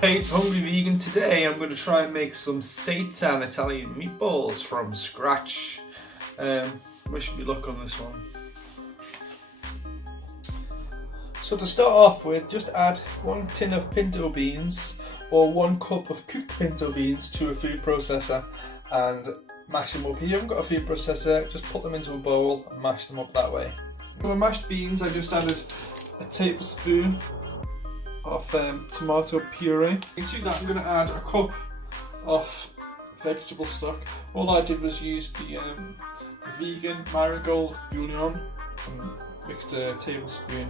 Hey, it's Hungry Vegan. Today I'm going to try and make some Seitan Italian meatballs from scratch. Wish me luck on this one. So to start off with, just add 1 tin of pinto beans or 1 cup of cooked pinto beans to a food processor and mash them up. If you haven't got a food processor, just put them into a bowl and mash them up that way. For the mashed beans, I just added a tablespoon of tomato puree. To that, I'm going to add a cup of vegetable stock. All I did was use the vegan marigold bouillon and mixed a tablespoon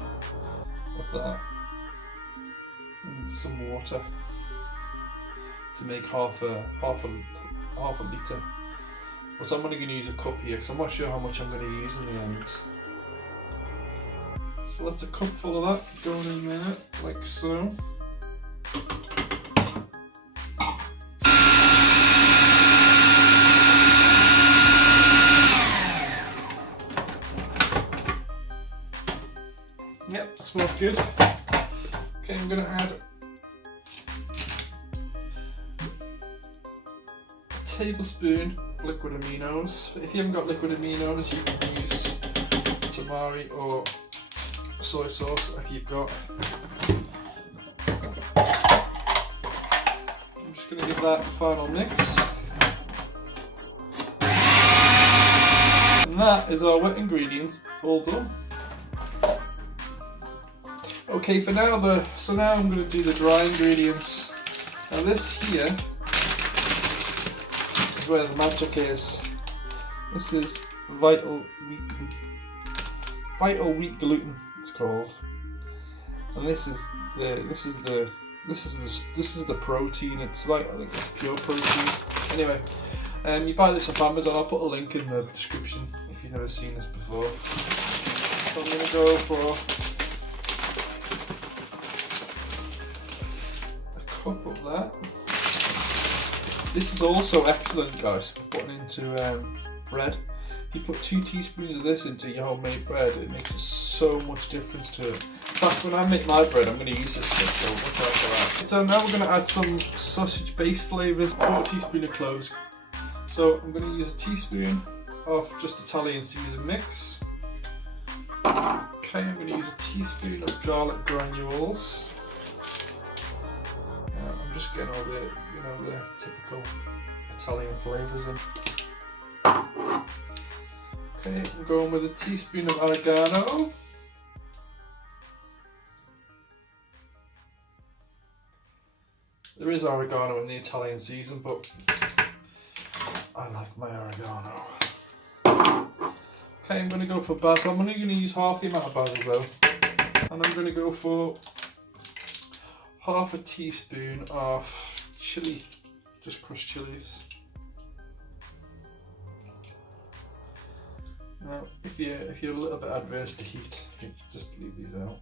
of that and some water to make half a litre. But I'm only going to use a cup here because I'm not sure how much I'm going to use in the end. So that's a cup full of that going in there, like so. Yep, that smells good. Okay, I'm going to add a tablespoon of liquid Aminos. If you haven't got liquid Aminos, you can use tamari or soy sauce if you've got. I'm just going to give that a final mix. And that is our wet ingredients all done. Okay, for now now I'm going to do the dry ingredients. Now this here is where the magic is. This is vital wheat gluten. It's called, and this is the protein. It's like, I think it's pure protein. Anyway, you buy this off Amazon. I'll put a link in the description if you've never seen this before. So I'm going to go for a cup of that. This is also excellent, guys, for putting into bread. If you put 2 teaspoons of this into your homemade bread, it makes so much difference to it. In fact, when I make my bread, I'm going to use this stuff, so watch out for that. So now we're going to add some sausage-based flavours, 1/4 teaspoon of cloves. So I'm going to use a teaspoon of just Italian seasoned mix. Okay, I'm going to use a teaspoon of garlic granules. I'm just getting all the, the typical Italian flavours in. Okay, I'm going with a teaspoon of oregano. There is oregano in the Italian season, but I like my oregano. Okay, I'm going to go for basil. I'm only going to use half the amount of basil though. And I'm going to go for 1/2 teaspoon of chili, just crushed chilies. Now, if you're a little bit adverse to heat, you just leave these out.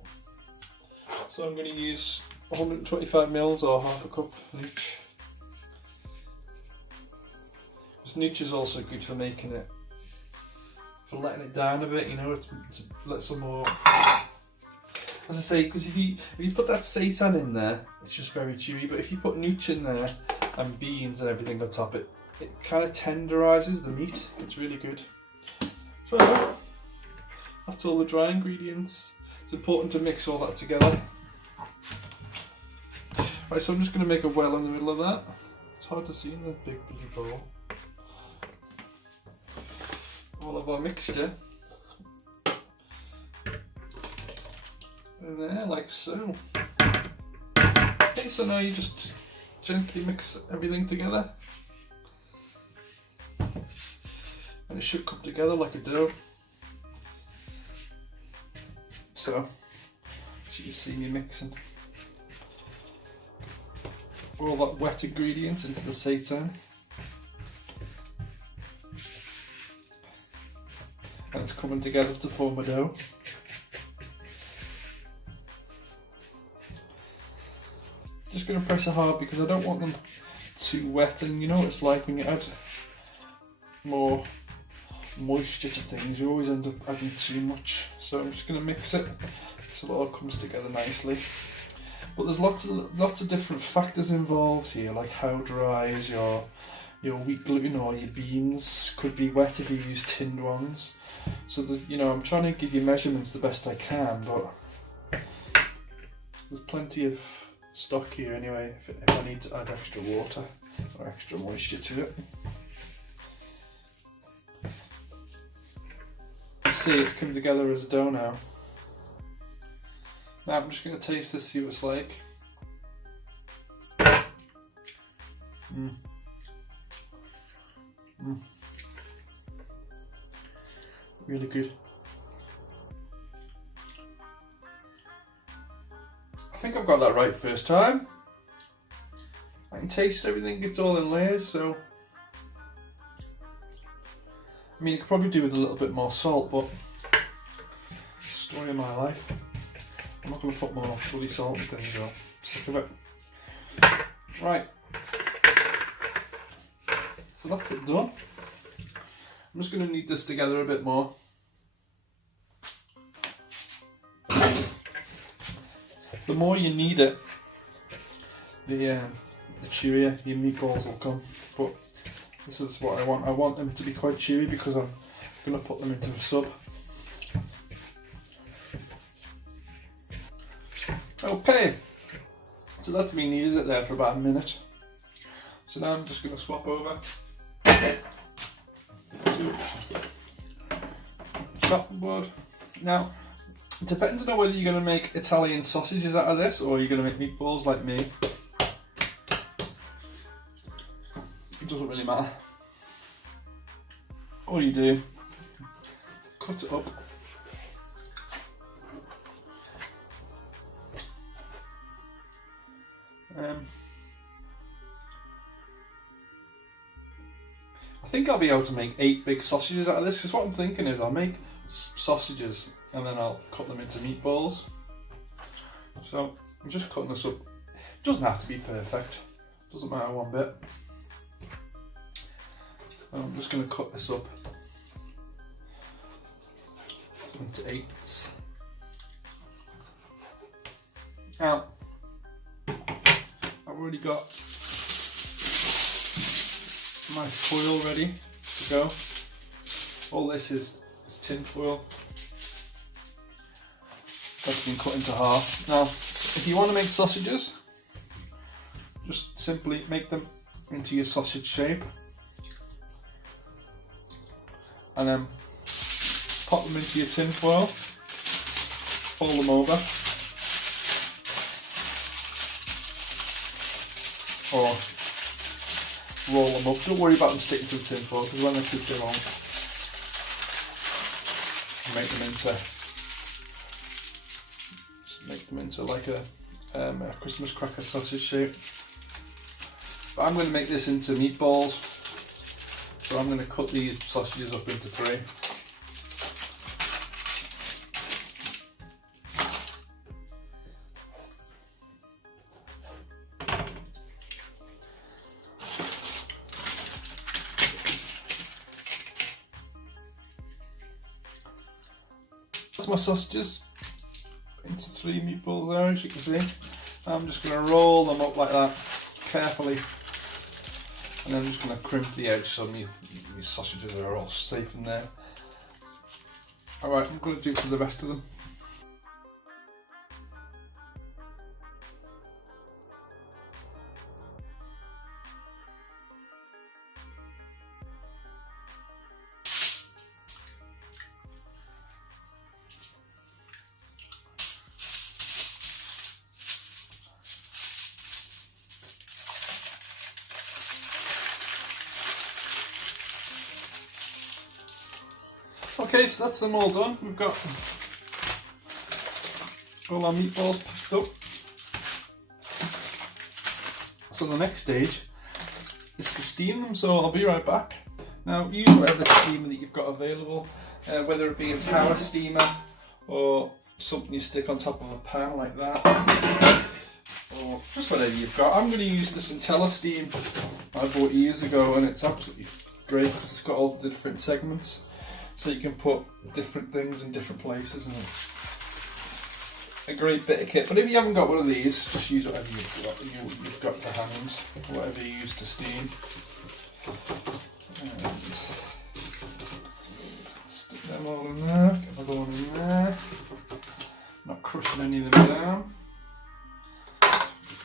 So I'm going to use 125 ml or 1/2 cup of nooch. This nooch is also good for making it, for letting it down a bit. To let some more. As I say, because if you put that seitan in there, it's just very chewy. But if you put nooch in there and beans and everything on top, it kind of tenderises the meat. It's really good. So that's all the dry ingredients. It's important to mix all that together. Right, so I'm just going to make a well in the middle of that. It's hard to see in the big bloody bowl. All of our mixture in there, like so. Okay, so now you just gently mix everything together. And it should come together like a dough. So, you see me mixing all that wet ingredients into the seitan. And it's coming together to form a dough. Just going to press it hard because I don't want them too wet, and you know what it's like when you add more moisture to things, you always end up adding too much. So I'm just going to mix it so it all comes together nicely. But there's lots of different factors involved here, like how dry is your wheat gluten or your beans. Could be wet if you use tinned ones. So I'm trying to give you measurements the best I can, but there's plenty of stock here anyway if I need to add extra water or extra moisture to it. See, it's come together as a dough now. Now I'm just going to taste this, see what it's like. Really good. I think I've got that right first time. I can taste everything, it's all in layers, so I mean, you could probably do with a little bit more salt, but story of my life. I'm not going to put more bloody salt in things, though. Sick of it. Right. So that's it done. I'm just going to knead this together a bit more. The more you knead it, the chewier your meatballs will come. But this is what I want. I want them to be quite chewy because I'm going to put them into a sub. Okay, so that's been kneaded it there for about a minute. So now I'm just going to swap over to chopping board. Now, it depends on whether you're going to make Italian sausages out of this or you're going to make meatballs like me. It doesn't really matter. All you do, cut it up. I think I'll be able to make 8 big sausages out of this, because what I'm thinking is I'll make sausages and then I'll cut them into meatballs. So I'm just cutting this up. It doesn't have to be perfect, doesn't matter one bit. So I'm just going to cut this up into 8s. Now, I've already got my foil ready to go. All this is tin foil that's been cut into half. Now, if you want to make sausages, just simply make them into your sausage shape and then pop them into your tin foil, fold them over, or roll them up. Don't worry about them sticking to the tin foil, because when they cook they won't. Make them into like a Christmas cracker sausage shape. But I'm going to make this into meatballs, so I'm going to cut these sausages up into 3. That's my sausages into 3 meatballs there, as you can see. I'm just going to roll them up like that carefully, and then I'm just going to crimp the edge so my sausages are all safe in there. Alright, I'm going to do for the rest of them. Okay, so that's them all done. We've got all our meatballs packed up. So the next stage is to steam them, so I'll be right back. Now, use whatever steamer that you've got available, whether it be a tower steamer or something you stick on top of a pan like that, or just whatever you've got. I'm going to use this Centella steam I bought years ago, and it's absolutely great because it's got all the different segments. So you can put different things in different places, and a great bit of kit. But if you haven't got one of these, just use whatever you've got to hand, whatever you use to steam. And stick them all in there, get another one in there. Not crushing any of them down.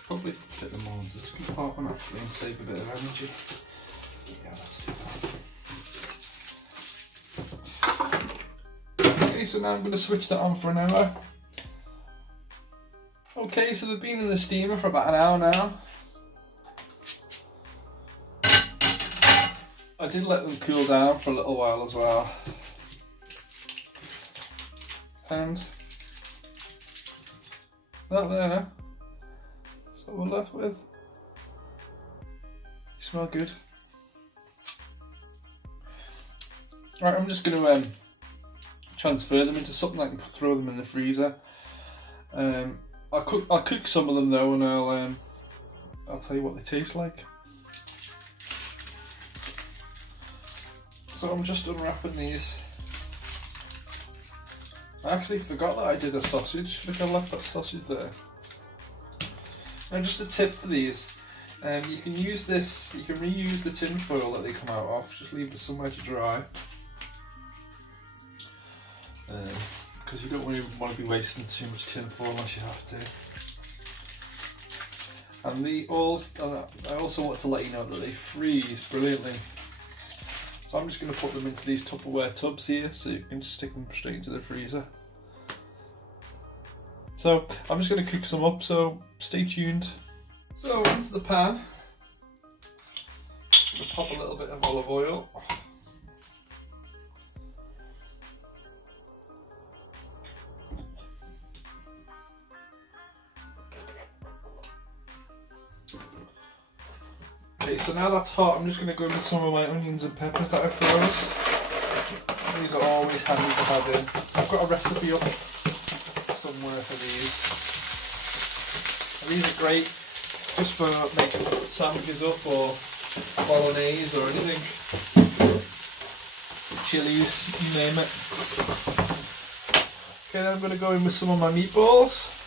Probably fit them all into this compartment actually and save a bit of energy. Yeah, let's do that. Okay, so now I'm going to switch that on for an hour. Okay, so they've been in the steamer for about an hour now. I did let them cool down for a little while as well. And that there, that's what we're left with. They smell good. Right, I'm just going to transfer them into something I can throw them in the freezer. I'll cook some of them though, and I'll tell you what they taste like. So I'm just unwrapping these. I actually forgot that I did a sausage. Look, I left that sausage there. Now just a tip for these. You can use this. You can reuse the tin foil that they come out of. Just leave it somewhere to dry. Because you don't really want to be wasting too much tin foil unless you have to. And I also want to let you know that they freeze brilliantly. So I'm just going to put them into these Tupperware tubs here, so you can just stick them straight into the freezer. So I'm just going to cook some up, so stay tuned. So into the pan, I'm going to pop a little bit of olive oil. Okay, so now that's hot, I'm just going to go in with some of my onions and peppers that I froze. These are always handy to have in. I've got a recipe up somewhere for these. And these are great just for making sandwiches up or bolognese or anything. Chilies, you name it. Okay, then I'm going to go in with some of my meatballs.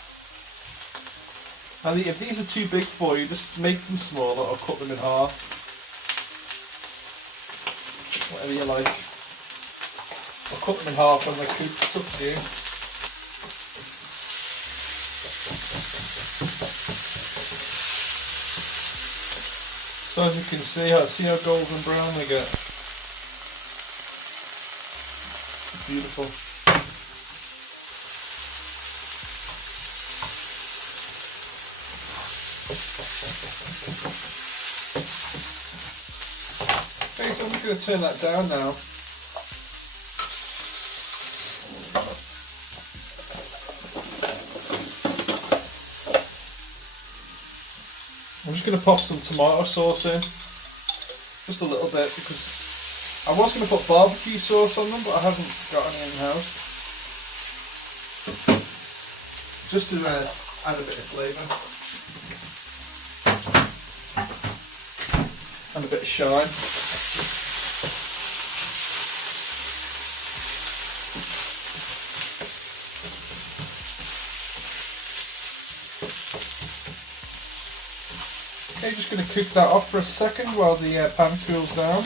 Now if these are too big for you, just make them smaller or cut them in half. Whatever you like. Or cut them in half when they're cooked, it's up to you. So as you can see how golden brown they get. Beautiful. Okay, so I'm just going to turn that down now. I'm just going to pop some tomato sauce in, just a little bit, because I was going to put barbecue sauce on them, but I haven't got any in the house. Just to add a bit of flavour. And a bit of shine. Okay, just going to cook that off for a second while the pan cools down.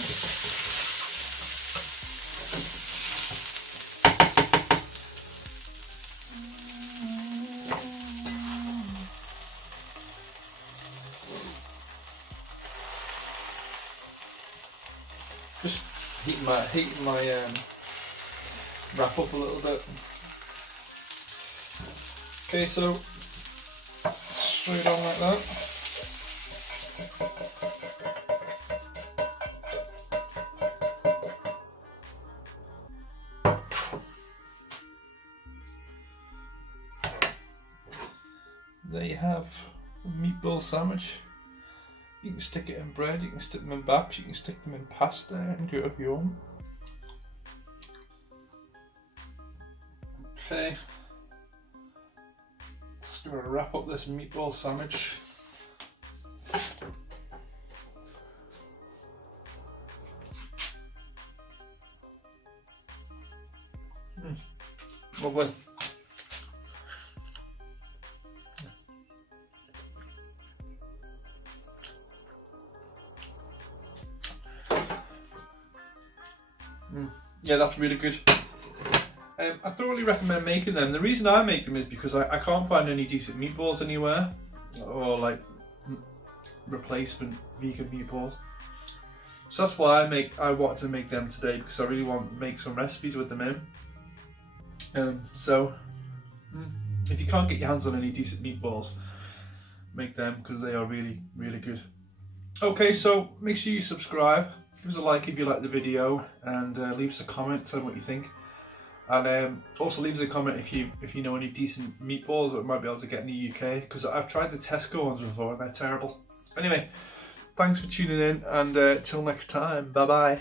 Just heating my wrap up a little bit. Okay, so straight on like that. There you have a meatball sandwich. You can stick it in bread, you can stick them in baps, you can stick them in pasta and do it if you want. Okay, just going to wrap up this meatball sandwich. Lovely. Yeah, that's really good. I thoroughly recommend making them. The reason I make them is because I can't find any decent meatballs anywhere, or like replacement vegan meatballs. So that's why I wanted to make them today, because I really want to make some recipes with them in. So if you can't get your hands on any decent meatballs, make them, because they are really, really good. Okay, so make sure you subscribe, give us a like if you like the video, and leave us a comment, tell me what you think. And also leave us a comment if you know any decent meatballs that we might be able to get in the UK, because I've tried the Tesco ones before and they're terrible. Anyway, thanks for tuning in, and till next time, bye bye.